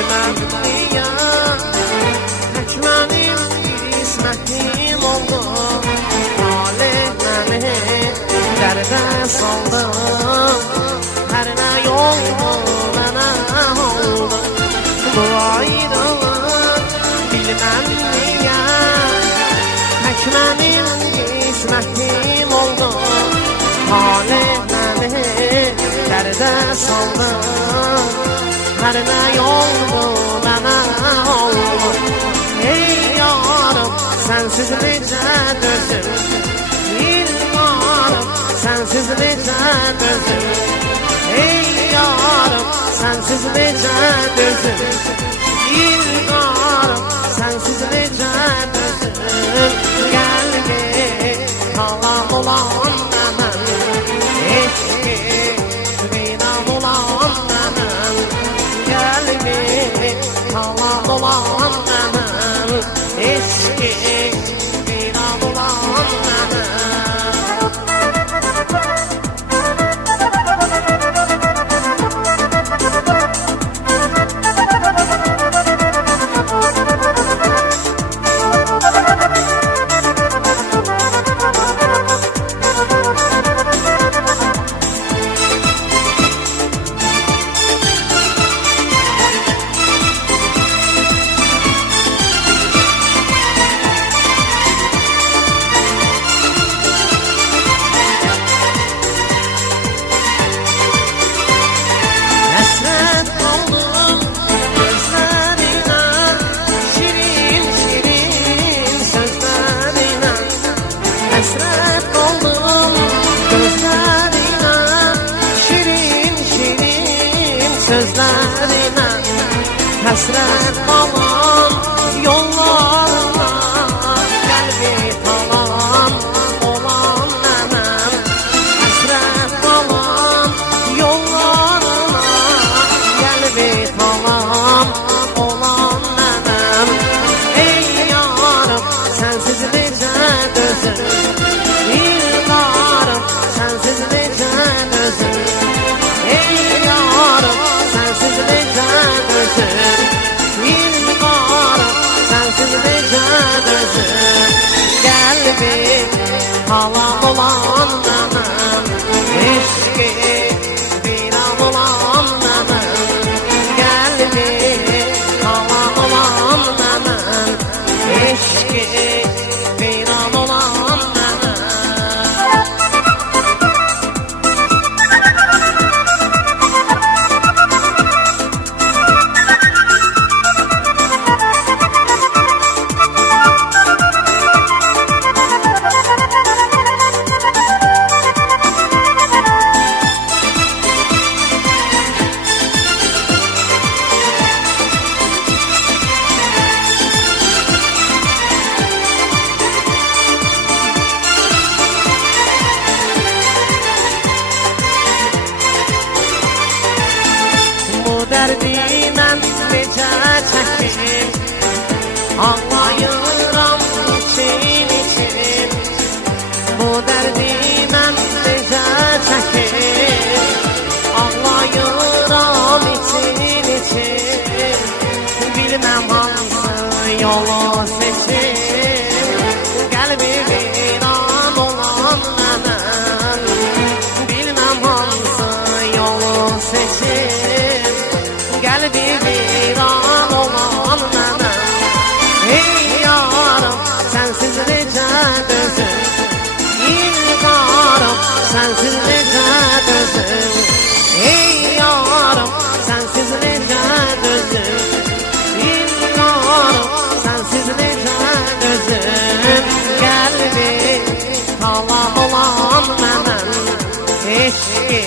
bilmem niye tek benim kısmetim oldu. Talih beni derde saldı, her ne yoldu bana oldu. Bu ayrılık bilmem niye tek benim kısmetim oldu. Talih beni derde saldı, her ne yoldu bana oldu. Ey yarım sensiz nice dözüm, İlgarım sensiz nice dözüm. Ey yarım sensiz nice dözüm, İlgarım sensiz nice dözüm. Gel bir kalan olan hemen, eski viran olan hemen. Gel bir kalan olan hemen, eski viran olan hemen. Hasret oldum gözlerine, şirin şirin sözlerine. Hasret kalan yollarına, gel bir kalan olan hemen. Hasret kalan yollarına, gel bir kalan olan hemen. Ey yarım sensiz nice dözüm, İlgarım sensiz nice dözüm. Ey yarım sensiz nice dözüm, İlgarım sensiz nice dözüm. Gel bir kalan olan hemen, eski viran olan hemen. Gel bir kalan olan hemen, eski viran olan hemen. Derdinden nece çekip ağlayıram için için. Bu derdinden nece çekip ağlayıram için için. Bilmem hansı yolu seçim, gel bir viran olan hemen. Bilmem hansı yolu seçim, gel bir viran olan hemen. Ey yarım sensiz nice dözüm, İlgarım sensiz nice dözüm. Ey yarım sensiz nice dözüm, İlgarım sensiz nice dözüm. Gel bir kalan olan hemen, eski